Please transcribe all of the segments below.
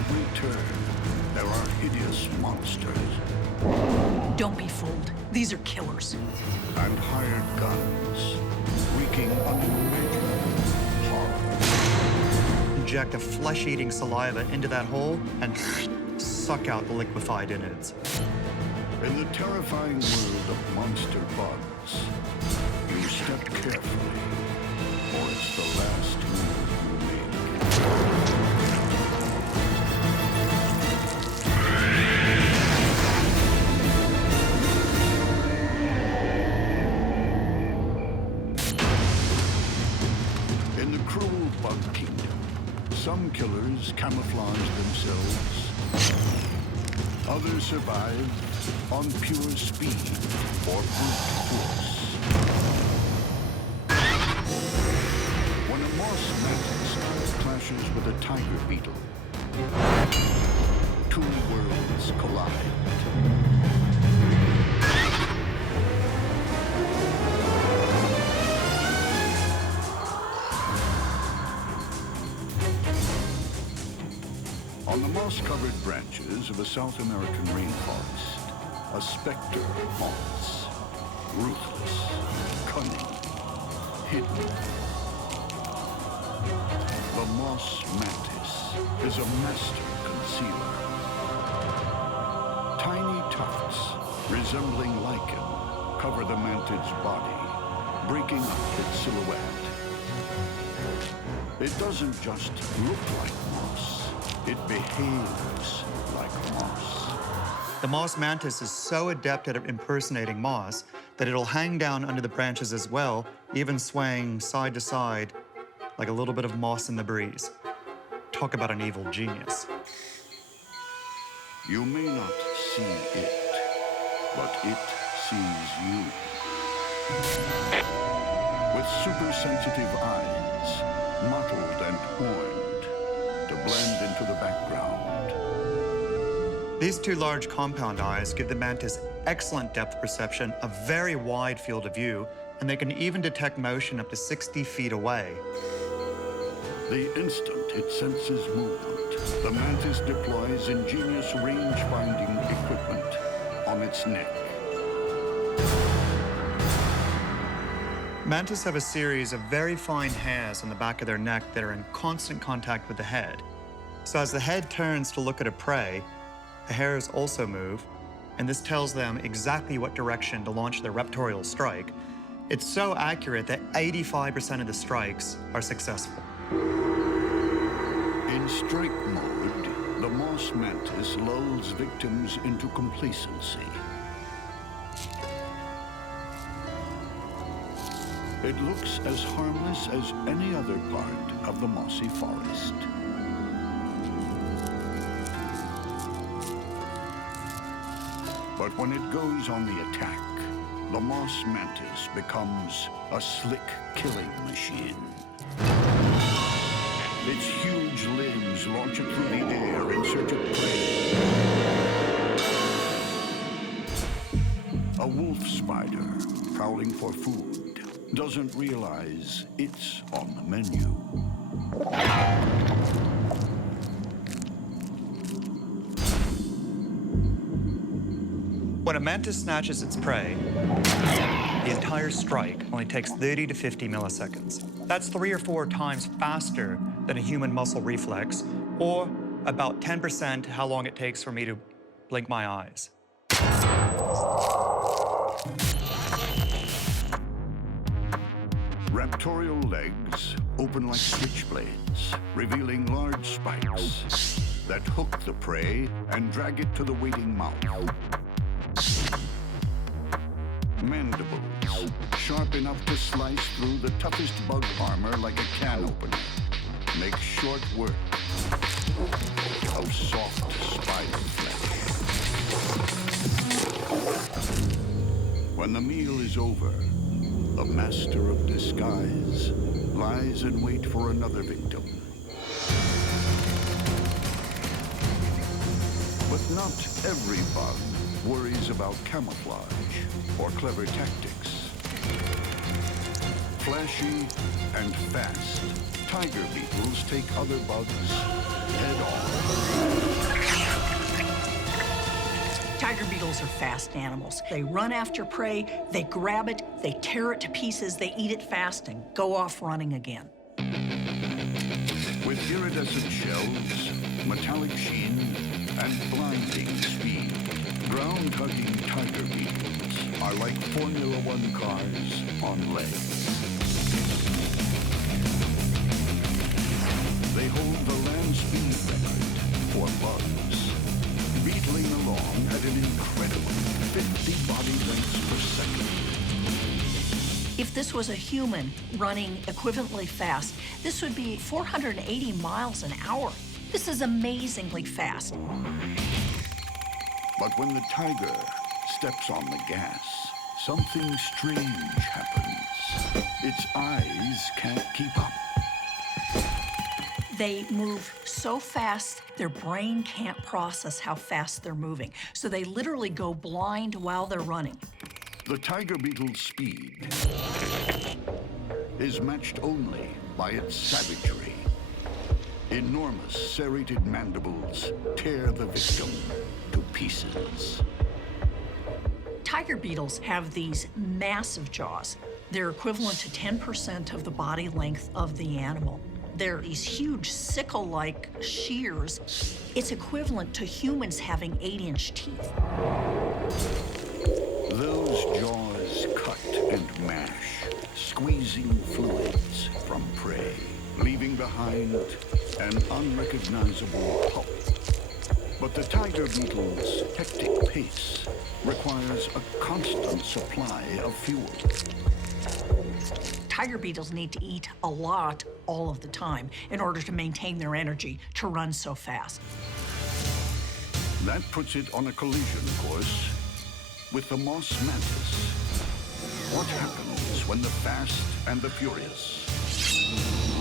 every turn, there are hideous monsters. Don't be fooled. These are killers. And hired guns, wreaking unimaginable horror. Inject a flesh-eating saliva into that hole and suck out the liquefied innards. In the terrifying world of monster bugs, you step carefully, or it's the last move you make. In the cruel bug kingdom, some killers camouflage themselves. Others survive on pure speed or brute force. When a Moss Mantis clashes with a Tiger Beetle, two worlds collide. On the moss-covered branches of a South American rainforest, a specter haunts, ruthless, cunning, hidden. The Moss Mantis is a master concealer. Tiny tufts, resembling lichen, cover the mantid's body, breaking up its silhouette. It doesn't just look like moss. It behaves like moss. The Moss Mantis is so adept at impersonating moss that it'll hang down under the branches as well, even swaying side to side like a little bit of moss in the breeze. Talk about an evil genius. You may not see it, but it sees you. With super-sensitive eyes, mottled and horned, to blend into the background. These two large compound eyes give the mantis excellent depth perception, a very wide field of view, and they can even detect motion up to 60 feet away. The instant it senses movement, the mantis deploys ingenious range-finding equipment on its neck. Mantis have a series of very fine hairs on the back of their neck that are in constant contact with the head. So as the head turns to look at a prey, the hairs also move, and this tells them exactly what direction to launch their raptorial strike. It's so accurate that 85% of the strikes are successful. In strike mode, the Moss Mantis lulls victims into complacency. It looks as harmless as any other part of the mossy forest. But when it goes on the attack, the Moss Mantis becomes a slick killing machine. Its huge limbs launch it through the air in search of prey. A wolf spider, prowling for food, doesn't realize it's on the menu. When a mantis snatches its prey, the entire strike only takes 30 to 50 milliseconds. That's 3 or 4 times faster than a human muscle reflex, or about 10% how long it takes for me to blink my eyes. Raptorial legs open like switchblades, revealing large spikes that hook the prey and drag it to the waiting mouth. Mandibles, sharp enough to slice through the toughest bug armor like a can opener, make short work of soft spider flesh. When the meal is over, the master of disguise lies in wait for another victim. But not every bug worries about camouflage or clever tactics. Flashy and fast, tiger beetles take other bugs head on. Tiger beetles are fast animals. They run after prey, they grab it, they tear it to pieces, they eat it fast and go off running again. With iridescent shells, metallic sheen, and blinding speed, ground-hugging tiger beetles are like Formula One cars on legs. They hold the land speed record for bugs, beetling along at an incredible 50 body lengths per second. If this was a human running equivalently fast, this would be 480 miles an hour. This is amazingly fast. But when the tiger steps on the gas, something strange happens. Its eyes can't keep up. They move so fast, their brain can't process how fast they're moving. So they literally go blind while they're running. The tiger beetle's speed is matched only by its savagery. Enormous serrated mandibles tear the victim to pieces. Tiger beetles have these massive jaws. They're equivalent to 10% of the body length of the animal. They're these huge sickle-like shears. It's equivalent to humans having 8-inch teeth. Those jaws cut and mash, squeezing fluids from prey, leaving behind an unrecognizable pulp. But the tiger beetle's hectic pace requires a constant supply of fuel. Tiger beetles need to eat a lot all of the time in order to maintain their energy to run so fast. That puts it on a collision course with the Moss Mantis. What happens when the fast and the furious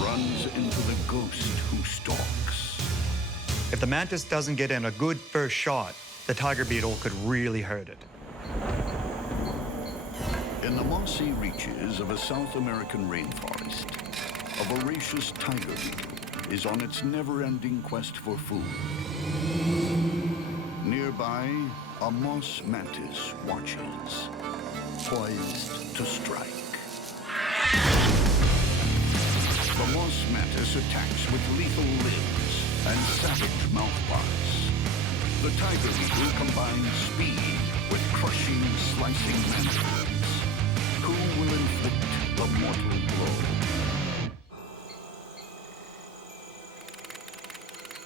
runs into the ghost who stalks? If the mantis doesn't get in a good first shot, the tiger beetle could really hurt it. In the mossy reaches of a South American rainforest, a voracious tiger beetle is on its never-ending quest for food. Nearby, a Moss Mantis watches, poised to strike. The Moss Mantis attacks with lethal limbs and savage mouthparts. The tiger beetle combines speed with crushing, slicing mandibles. Who will inflict the mortal blow?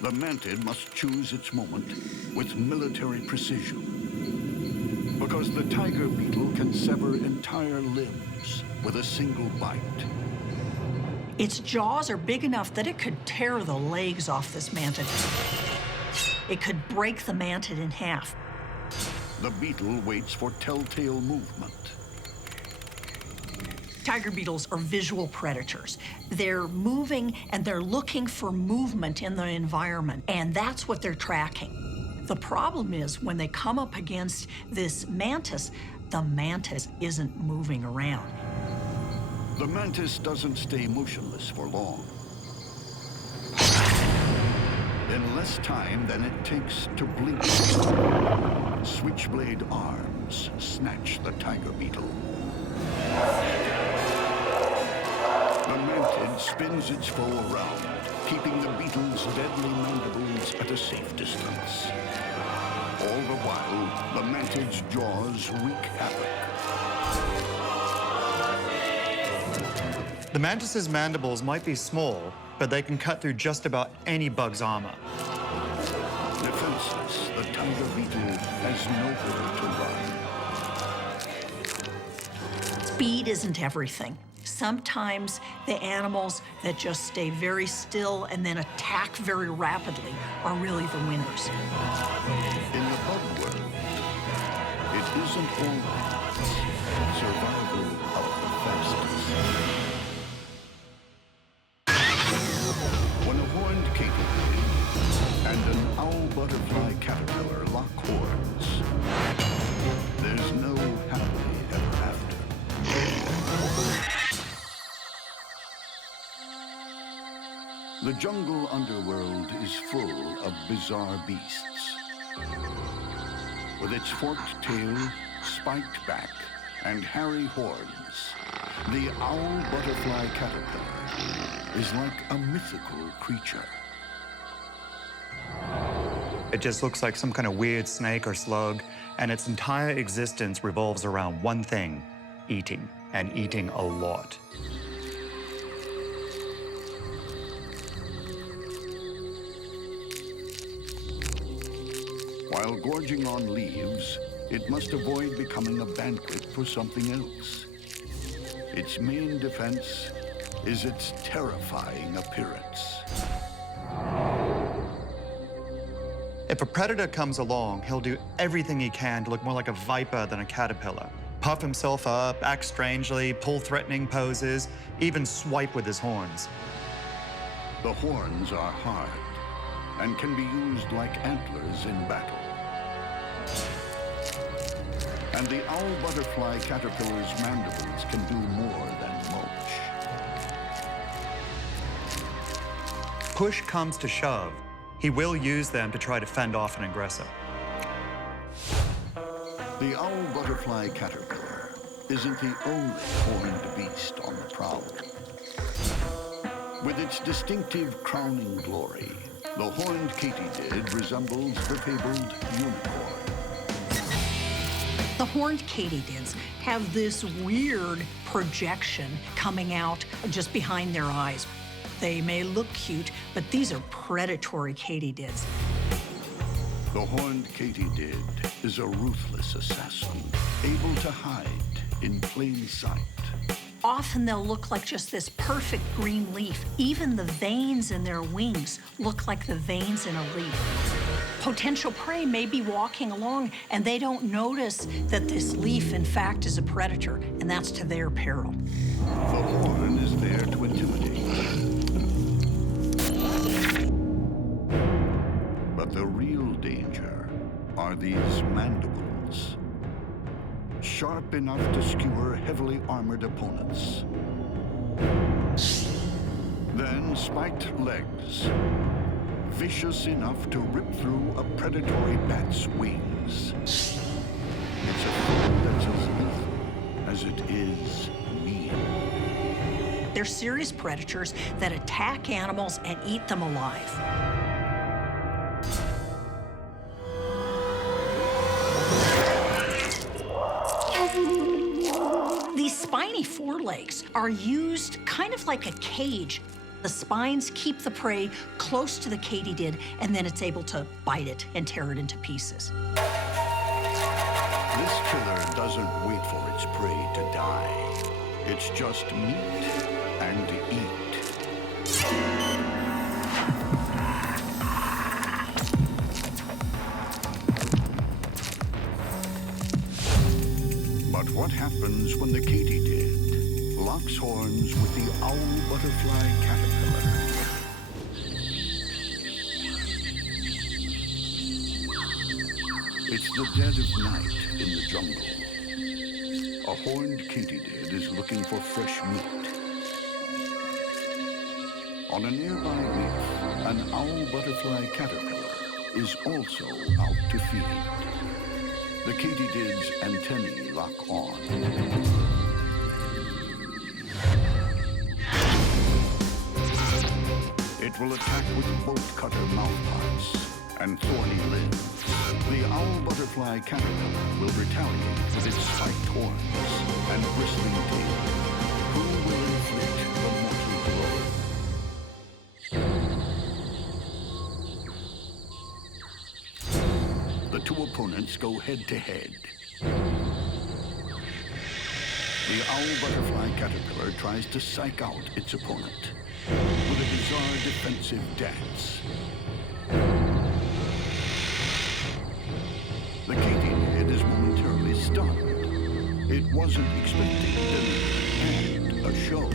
The mantid must choose its moment with military precision. Because the tiger beetle can sever entire limbs with a single bite. Its jaws are big enough that it could tear the legs off this mantid. It could break the mantid in half. The beetle waits for telltale movement. Tiger beetles are visual predators. They're moving and they're looking for movement in the environment, and that's what they're tracking. The problem is when they come up against this mantis, the mantis isn't moving around. The mantis doesn't stay motionless for long. In less time than it takes to blink, switchblade arms snatch the tiger beetle. The mantid spins its foe around, keeping the beetle's deadly mandibles at a safe distance. All the while, the mantid's jaws wreak havoc. The mantis's mandibles might be small, but they can cut through just about any bug's armor. Defenseless, the tiger beetle has nowhere to run. Speed isn't everything. Sometimes the animals that just stay very still and then attack very rapidly are really the winners. In the bug world, it isn't always survival of the fastest. When a horned katydid and an owl butterfly caterpillar lock horns, there's no happily ever after. The jungle underworld is full of bizarre beasts. With its forked tail, spiked back, and hairy horns, the owl butterfly caterpillar is like a mythical creature. It just looks like some kind of weird snake or slug, and its entire existence revolves around one thing: eating, and eating a lot. While gorging on leaves, it must avoid becoming a banquet for something else. Its main defense is its terrifying appearance. If a predator comes along, he'll do everything he can to look more like a viper than a caterpillar. Puff himself up, act strangely, pull threatening poses, even swipe with his horns. The horns are hard and can be used like antlers in battle. And the owl butterfly caterpillar's mandibles can do more than mulch. Push comes to shove, he will use them to try to fend off an aggressor. The owl butterfly caterpillar isn't the only horned beast on the prowl. With its distinctive crowning glory, the horned katydid resembles the fabled unicorn. The horned katydids have this weird projection coming out just behind their eyes. They may look cute, but these are predatory katydids. The horned katydid is a ruthless assassin, able to hide in plain sight. Often they'll look like just this perfect green leaf. Even the veins in their wings look like the veins in a leaf. Potential prey may be walking along and they don't notice that this leaf, in fact, is a predator, and that's to their peril. The horn is there to intimidate. But the real danger are these mandibles. Sharp enough to skewer heavily armored opponents. Then spiked legs, vicious enough to rip through a predatory bat's wings. It's a foe that's as lethal as it is mean. They're serious predators that attack animals and eat them alive. These spiny forelegs are used kind of like a cage. The spines keep the prey close to the katydid, and then it's able to bite it and tear it into pieces. This killer doesn't wait for its prey to die. It's just meat and eat. But what happens when the katydid locks horns with the owl butterfly caterpillar? It's the dead of night in the jungle. A horned katydid is looking for fresh meat. On a nearby reef, an owl butterfly caterpillar is also out to feed. The katydid's antennae lock on. It will attack with bolt-cutter mouthparts and thorny limbs. The owl butterfly caterpillar will retaliate with its spiked horns and bristling tail. Who will inflict the mortal blow? The two opponents go head-to-head. The owl butterfly caterpillar tries to psych out its opponent with a bizarre defensive dance. The katydid is momentarily stunned. It wasn't expecting dinner and a show.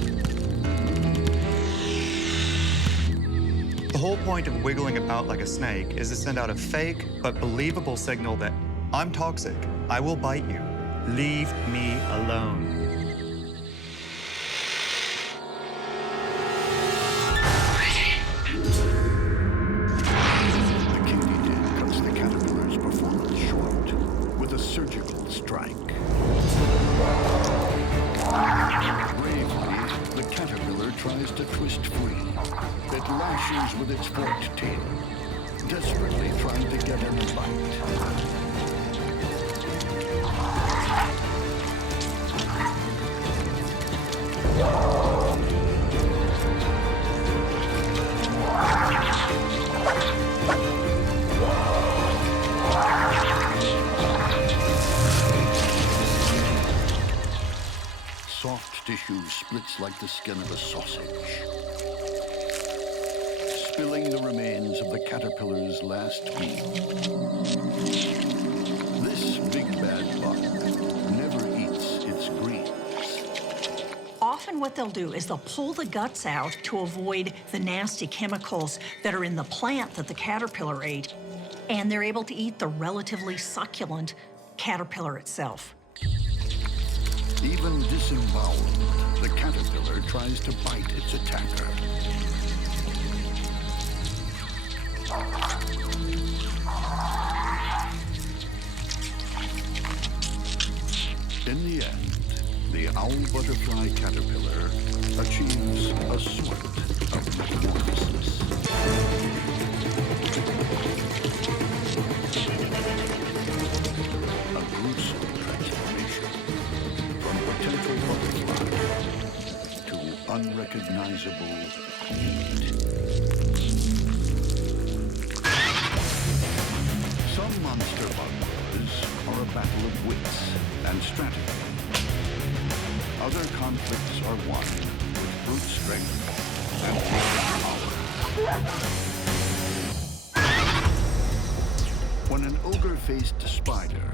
The whole point of wiggling about like a snake is to send out a fake but believable signal that I'm toxic, I will bite you, leave me alone. to twist free, it lashes with its forked tail, desperately trying to get in a bite. Soft tissue splits like the skin of a sausage, spilling the remains of the caterpillar's last meal. This big bad bug never eats its greens. Often what they'll do is they'll pull the guts out to avoid the nasty chemicals that are in the plant that the caterpillar ate, and they're able to eat the relatively succulent caterpillar itself. Even disemboweled, the caterpillar tries to bite its attacker. In the end, the owl butterfly caterpillar achieves a sort of metamorphosis. A gruesome transformation from potential butterfly to unrecognizable meat. Some monster bug wars are a battle of wits and strategy. Other conflicts are won with brute strength and power. When an ogre-faced spider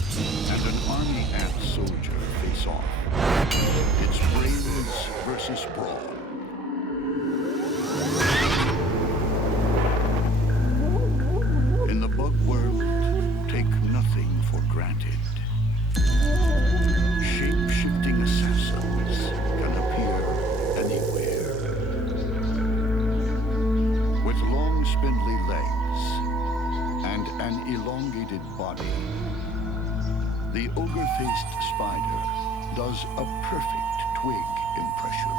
and an army ant soldier face off, it's brains versus brawn. In the bug world, take nothing for granted. Shape-shifting assassins can appear anywhere. With long, spindly legs and an elongated body, the ogre-faced spider does a perfect twig impression.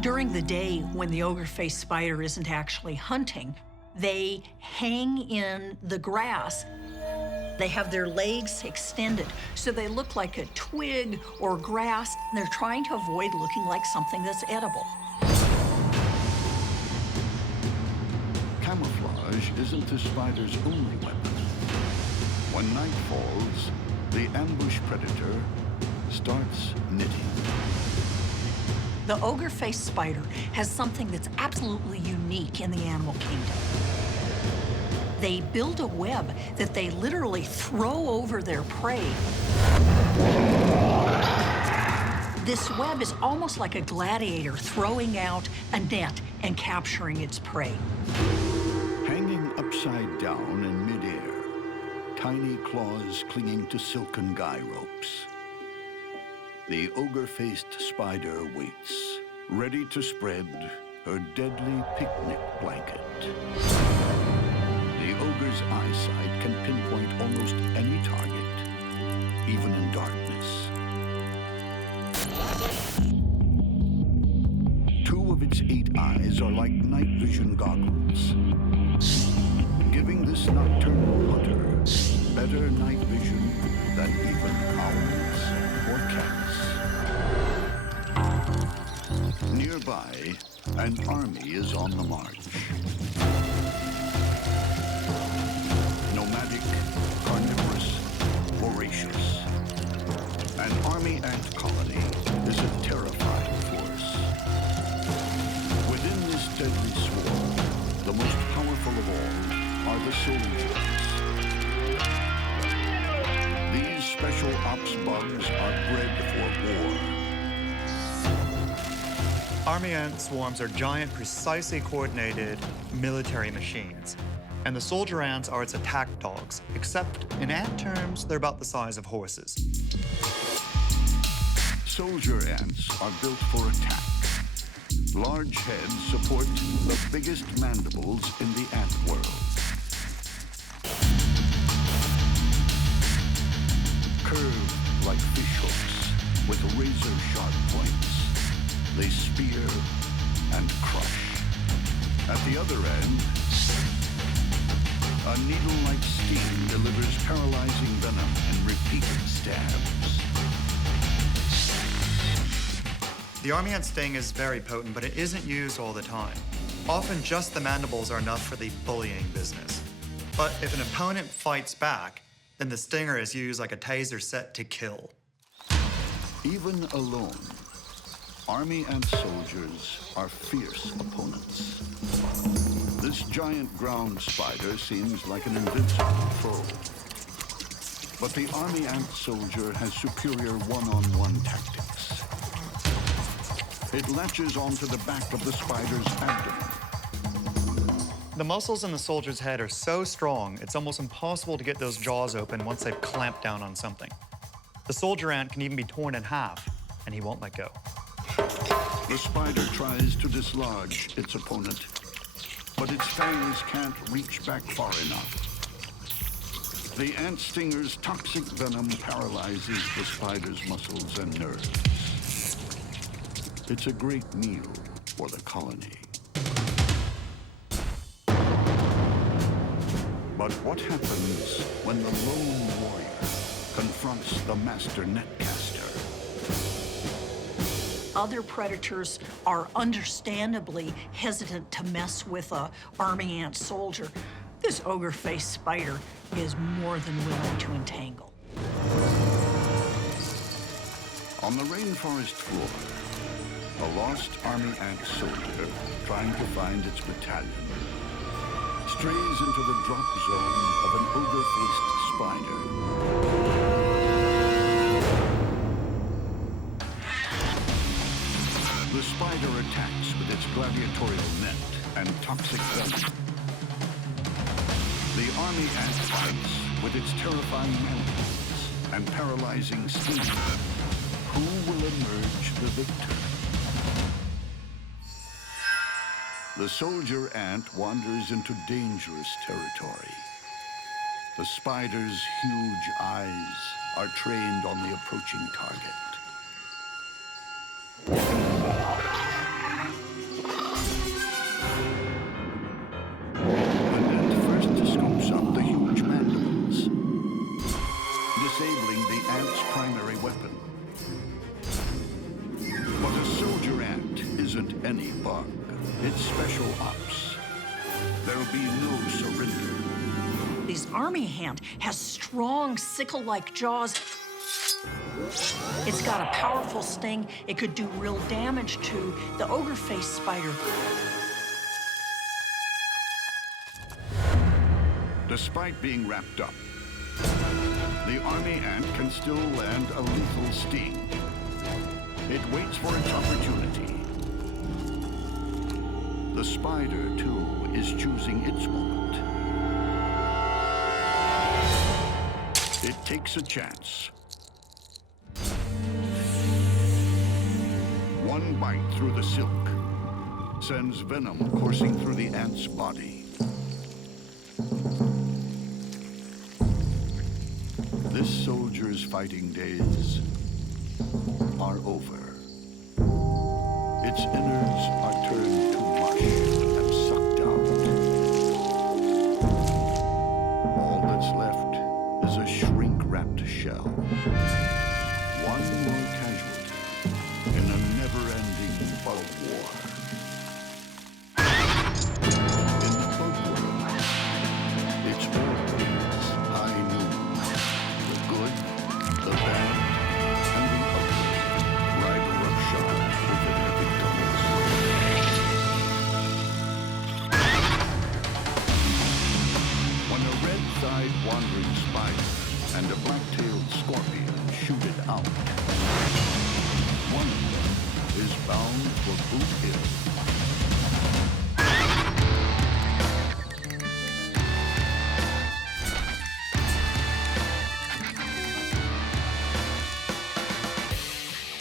During the day, when the ogre-faced spider isn't actually hunting, they hang in the grass. They have their legs extended, so they look like a twig or grass, and they're trying to avoid looking like something that's edible. Camouflage isn't the spider's only weapon. When night falls, the ambush predator starts knitting. The ogre-faced spider has something that's absolutely unique in the animal kingdom. They build a web that they literally throw over their prey. This web is almost like a gladiator throwing out a net and capturing its prey. Hanging upside down in midair, tiny claws clinging to silken guy ropes. The ogre-faced spider waits, ready to spread her deadly picnic blanket. The ogre's eyesight can pinpoint almost any target, even in darkness. 2 of its 8 eyes are like night vision goggles, giving this nocturnal hunter better night vision than even owls or cats. Nearby, an army is on the march. Nomadic, carnivorous, ferocious. An army ant colony is a terrifying force. Within this deadly swarm, the most powerful of all are the soldiers. These special ops bugs are bred for war. Army ant swarms are giant, precisely coordinated military machines. And the soldier ants are its attack dogs, except in ant terms, they're about the size of horses. Soldier ants are built for attack. Large heads support the biggest mandibles in the ant world. Curved like fish hooks, with razor-sharp points. They spear and crush. At the other end, a needle-like sting delivers paralyzing venom and repeated stabs. The army ant sting is very potent, but it isn't used all the time. Often just the mandibles are enough for the bullying business. But if an opponent fights back, then the stinger is used like a taser set to kill. Even alone, army ant soldiers are fierce opponents. This giant ground spider seems like an invincible foe. But the army ant soldier has superior one-on-one tactics. It latches onto the back of the spider's abdomen. The muscles in the soldier's head are so strong, it's almost impossible to get those jaws open once they've clamped down on something. The soldier ant can even be torn in half, and he won't let go. The spider tries to dislodge its opponent, but its fangs can't reach back far enough. The ant stinger's toxic venom paralyzes the spider's muscles and nerves. It's a great meal for the colony. But what happens when the lone warrior confronts the master netcaster? Other predators are understandably hesitant to mess with a army ant soldier. This ogre-faced spider is more than willing to entangle. On the rainforest floor, a lost army ant soldier trying to find its battalion strays into the drop zone of an ogre-faced spider. The spider attacks with its gladiatorial net and toxic venom. The army ant fights with its terrifying mandibles and paralyzing sting. Who will emerge the victor? The soldier ant wanders into dangerous territory. The spider's huge eyes are trained on the approaching target. The net first scoops up the huge mandibles, disabling the ant's primary weapon. But a soldier ant isn't any bug. It's special ops. There'll be no surrender. This army ant has strong sickle-like jaws. It's got a powerful sting. It could do real damage to the ogre-faced spider. Despite being wrapped up, the army ant can still land a lethal sting. It waits for its opportunity. The spider, too, is choosing its moment. It takes a chance. One bite through the silk sends venom coursing through the ant's body. This soldier's fighting days are over. Its innards are turned to mush and sucked out. All that's left is a shrink-wrapped shell. One more casualty in a never-ending bug war. In the bug world, it's always high noon. The good, the bad, and the ugly ride roughshod over their victims. When a red-thighed wandering spider and a black-tailed scorpion shoot it out, one of them is bound for Boot Hill.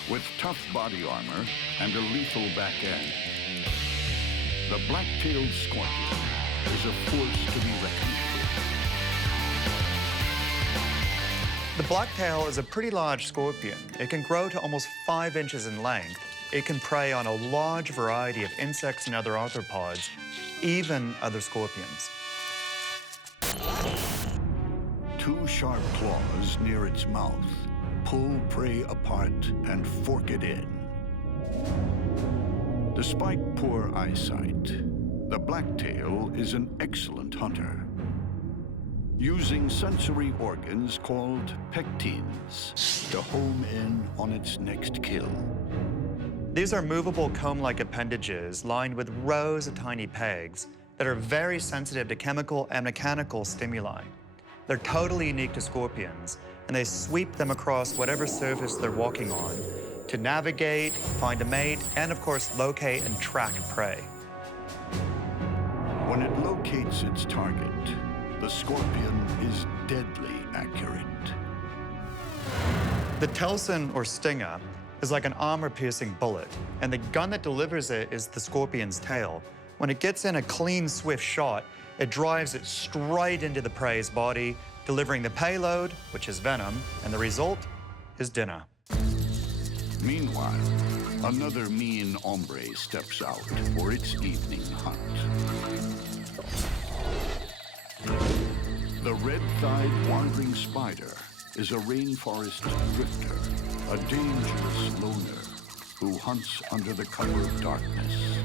With tough body armor and a lethal back end, the black-tailed scorpion is a force to be reckoned with. The blacktail is a pretty large scorpion. It can grow to almost 5 inches in length. It can prey on a large variety of insects and other arthropods, even other scorpions. 2 sharp claws near its mouth pull prey apart and fork it in. Despite poor eyesight, the blacktail is an excellent hunter, using sensory organs called pectines to home in on its next kill. These are movable comb-like appendages lined with rows of tiny pegs that are very sensitive to chemical and mechanical stimuli. They're totally unique to scorpions, and they sweep them across whatever surface they're walking on to navigate, find a mate, and of course, locate and track prey. When it locates its target, the scorpion is deadly accurate. The telson, or stinger, is like an armor-piercing bullet, and the gun that delivers it is the scorpion's tail. When it gets in a clean, swift shot, it drives it straight into the prey's body, delivering the payload, which is venom, and the result is dinner. Meanwhile, another mean hombre steps out for its evening hunt. The red-thighed wandering spider is a rainforest drifter, a dangerous loner who hunts under the cover of darkness.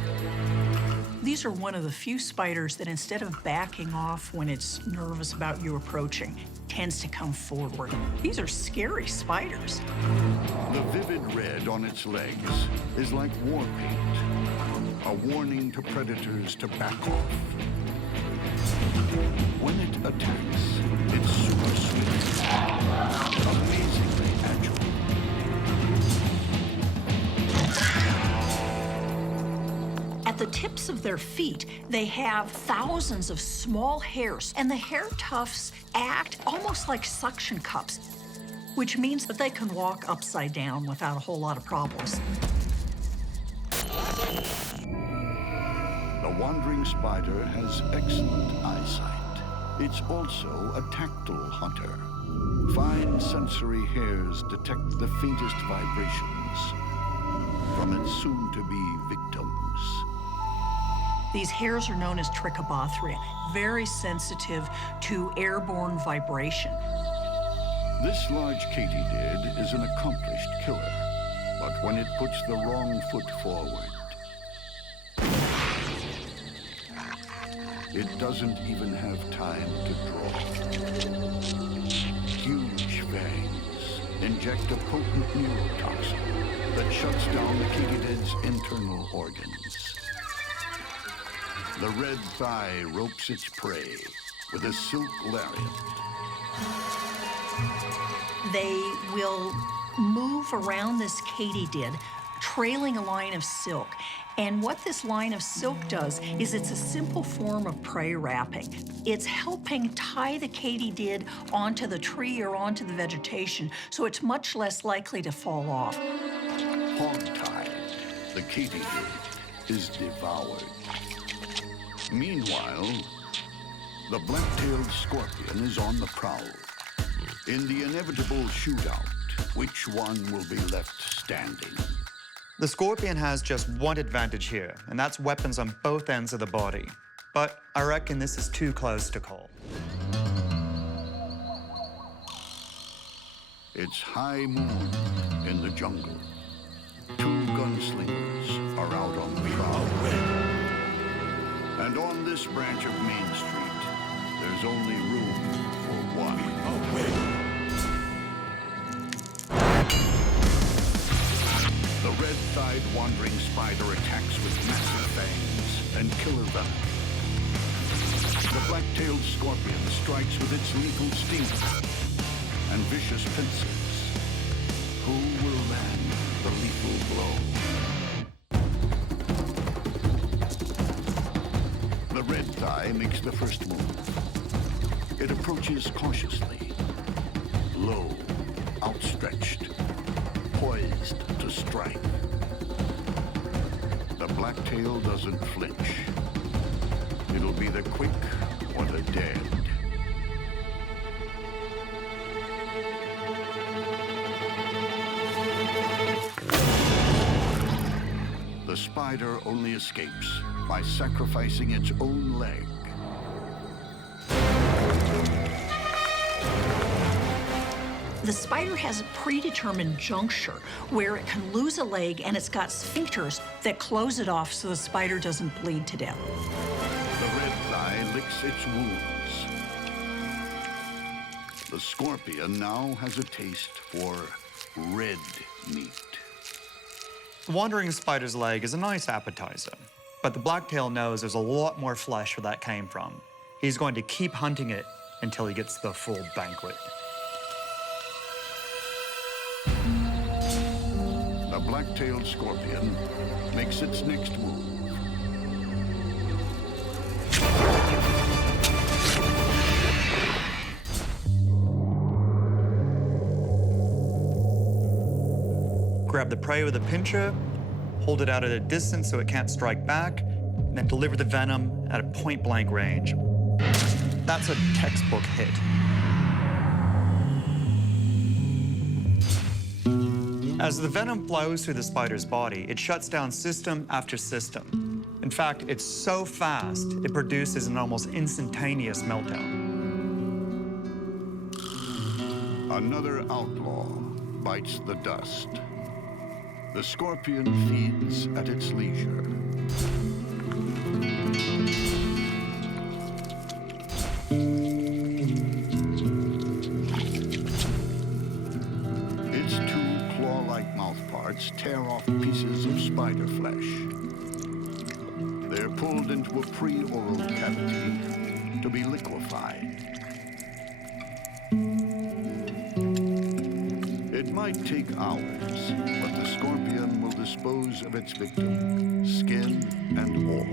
These are one of the few spiders that instead of backing off when it's nervous about you approaching, tends to come forward. These are scary spiders. The vivid red on its legs is like war paint, a warning to predators to back off. When it attacks, it's super swift, amazingly agile. At the tips of their feet, they have thousands of small hairs, and the hair tufts act almost like suction cups, which means that they can walk upside down without a whole lot of problems. The wandering spider has excellent eyesight. It's also a tactile hunter. Fine sensory hairs detect the faintest vibrations from its soon-to-be victims. These hairs are known as trichobothria, very sensitive to airborne vibration. This large katydid is an accomplished killer, but when it puts the wrong foot forward, it doesn't even have time to draw. Huge fangs inject a potent neurotoxin that shuts down the katydid's internal organs. The red thigh ropes its prey with a silk lariat. They will move around this katydid, trailing a line of silk. And what this line of silk does is it's a simple form of prey wrapping. It's helping tie the katydid onto the tree or onto the vegetation, so it's much less likely to fall off. Hog-tied, the katydid is devoured. Meanwhile, the black-tailed scorpion is on the prowl. In the inevitable shootout, which one will be left standing? The scorpion has just one advantage here, and that's weapons on both ends of the body. But I reckon this is too close to call. It's high moon in the jungle. 2 gunslingers are out on the prowl. And on this branch of Main Street, there's only room for one. The red-thighed wandering spider attacks with massive fangs and killer venom. The black-tailed scorpion strikes with its lethal stinger and vicious pincers. Who will land the lethal blow? The red thigh makes the first move. It approaches cautiously, low, outstretched, poised to strike. The blacktail doesn't flinch. It'll be the quick or the dead. spider only escapes by sacrificing its own leg. The spider has a predetermined juncture where it can lose a leg, and it's got sphincters that close it off so the spider doesn't bleed to death. The red fly licks its wounds. The scorpion now has a taste for red meat. The wandering spider's leg is a nice appetizer, but the blacktail knows there's a lot more flesh where that came from. He's going to keep hunting it until he gets the full banquet. The black-tailed scorpion makes its next move. Grab the prey with a pincher, hold it out at a distance so it can't strike back, and then deliver the venom at a point-blank range. That's a textbook hit. As the venom flows through the spider's body, it shuts down system after system. In fact, it's so fast, it produces an almost instantaneous meltdown. Another outlaw bites the dust. The scorpion feeds at its leisure. Its two claw-like mouthparts tear off pieces of spider flesh. They're pulled into a pre-oral cavity to be liquefied. It might take hours, but the scorpion will dispose of its victim, skin and all.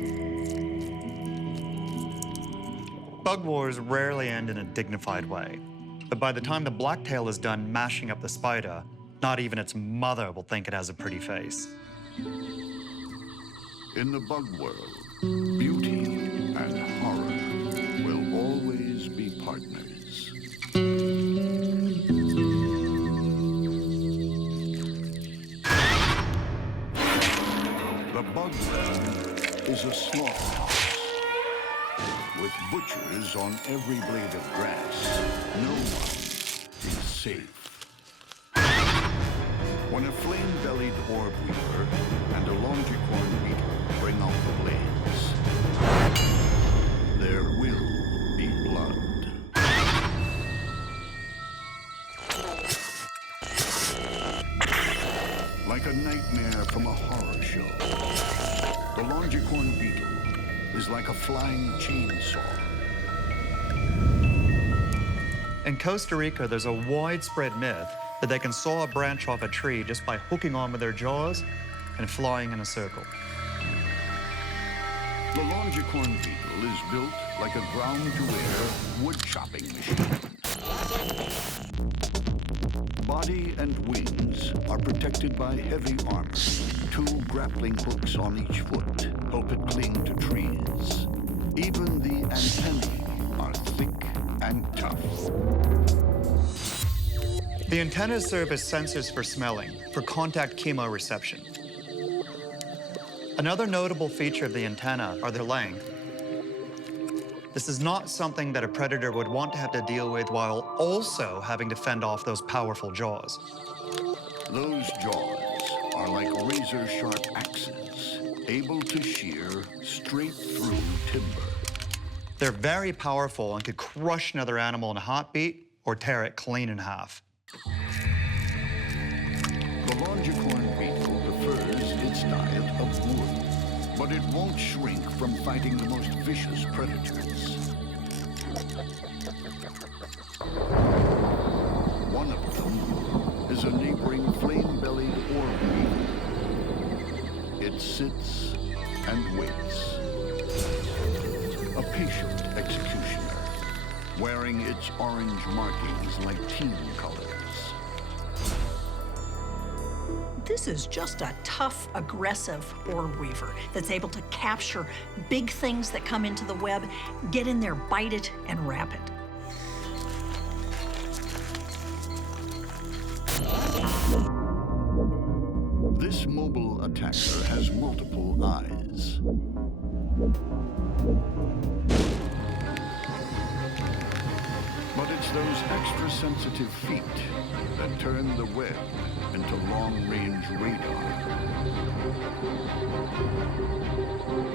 Bug wars rarely end in a dignified way, but by the time the blacktail is done mashing up the spider, not even its mother will think it has a pretty face. In the bug world, beauty and horror will always be partners. The bug world is a slaughterhouse. With butchers on every blade of grass, no one is safe. When a flame-bellied orb weaver and a longicorn beetle bring out the blades, there will be blood. Like a nightmare from a horror show, the longicorn beetle is like a flying chainsaw. In Costa Rica, there's a widespread myth that they can saw a branch off a tree just by hooking on with their jaws and flying in a circle. The longicorn beetle is built like a ground-to-air wood chopping machine. Body and wings are protected by heavy armor. Two grappling hooks on each foot help it cling to trees. Even the antennae are thick and tough. The antennas serve as sensors for smelling, for contact chemoreception. Another notable feature of the antenna are their length. This is not something that a predator would want to have to deal with while also having to fend off those powerful jaws. Those jaws are like razor-sharp axes, able to shear straight through timber. They're very powerful and could crush another animal in a heartbeat or tear it clean in half. The longicorn beetle prefers its diet of wood, but it won't shrink from fighting the most vicious predators. One of them is a neighboring flame-bellied orb beetle. It sits and waits. A patient executioner, wearing its orange markings like team colors. This is just a tough, aggressive orb weaver that's able to capture big things that come into the web, get in there, bite it, and wrap it. This mobile attacker has multiple eyes. But it's those extra sensitive feet that turn the web into long-range radar.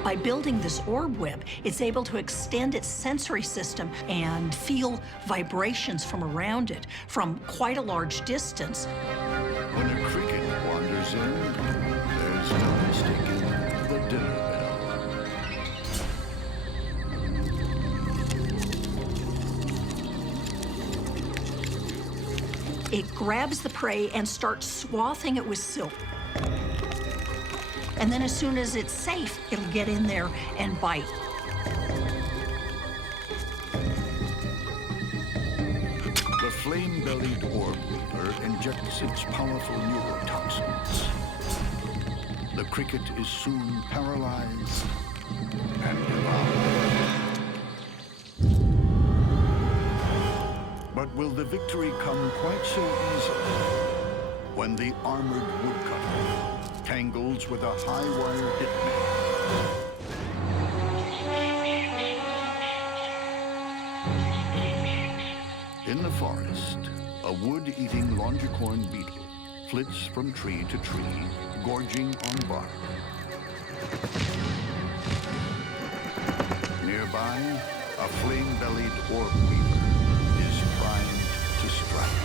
By building this orb web, it's able to extend its sensory system and feel vibrations from around it from quite a large distance. When a cricket wanders in, there's no mistaking the dinner bell. It grabs the prey and starts swathing it with silk. And then as soon as it's safe, it'll get in there and bite. The flame-bellied orb weaver injects its powerful neurotoxins. The cricket is soon paralyzed and devoured. But will the victory come quite so easily when the armored woodcutter tangles with a high-wire hitman? In the forest, a wood-eating longicorn beetle flits from tree to tree, gorging on bark. Nearby, a flame-bellied orb weaver is primed to strike.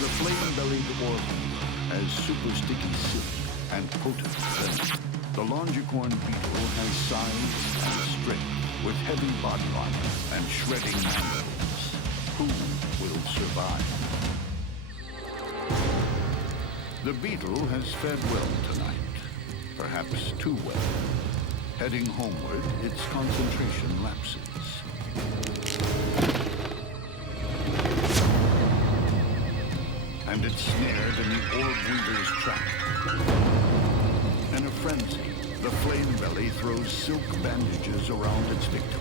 The flame-bellied orb weaver has super sticky silk and potent venom. The longicorn beetle has size and strength with heavy body armor and shredding mandibles. Who will survive? The beetle has fed well tonight, perhaps too well. Heading homeward, its concentration lapses. And it's snared in the orb weaver's trap. In a frenzy, the flame belly throws silk bandages around its victim.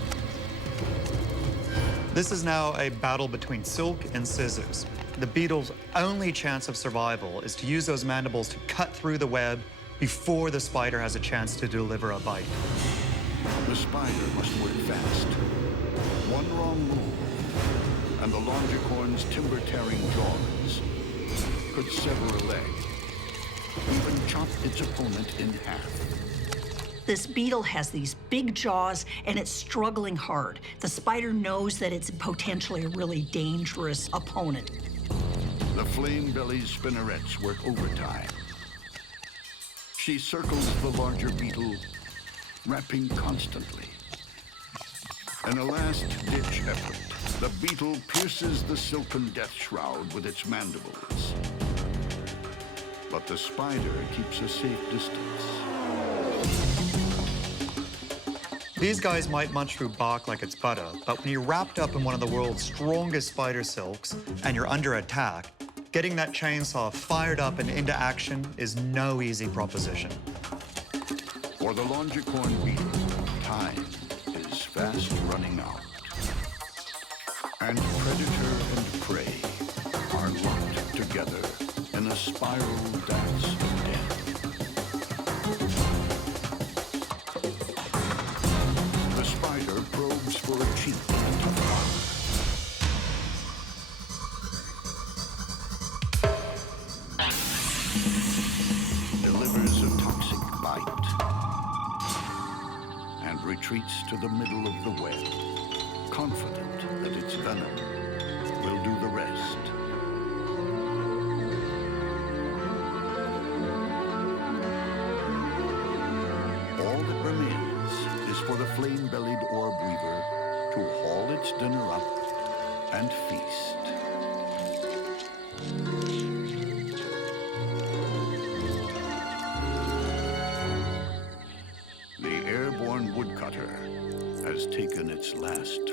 This is now a battle between silk and scissors. The beetle's only chance of survival is to use those mandibles to cut through the web before the spider has a chance to deliver a bite. The spider must work fast. One wrong move, and the longicorn's timber-tearing jaws could sever a leg, even chop its opponent in half. This beetle has these big jaws, and it's struggling hard. The spider knows that it's potentially a really dangerous opponent. The flame-bellied spinnerets work overtime. She circles the larger beetle, rapping constantly. In a last-ditch effort, the beetle pierces the silken death shroud with its mandibles. But the spider keeps a safe distance. These guys might munch through bark like it's butter, but when you're wrapped up in one of the world's strongest spider silks and you're under attack, getting that chainsaw fired up and into action is no easy proposition. For the longicorn beetle, time is fast running out. And predator and prey are locked together in a spiral dance of death. The spider probes for a cheek to rock. Delivers a toxic bite and retreats to the middle of the web, confident that its venom will do the rest. All that remains is for the flame-bellied orb weaver to haul its dinner up and feast. The airborne woodcutter has taken its last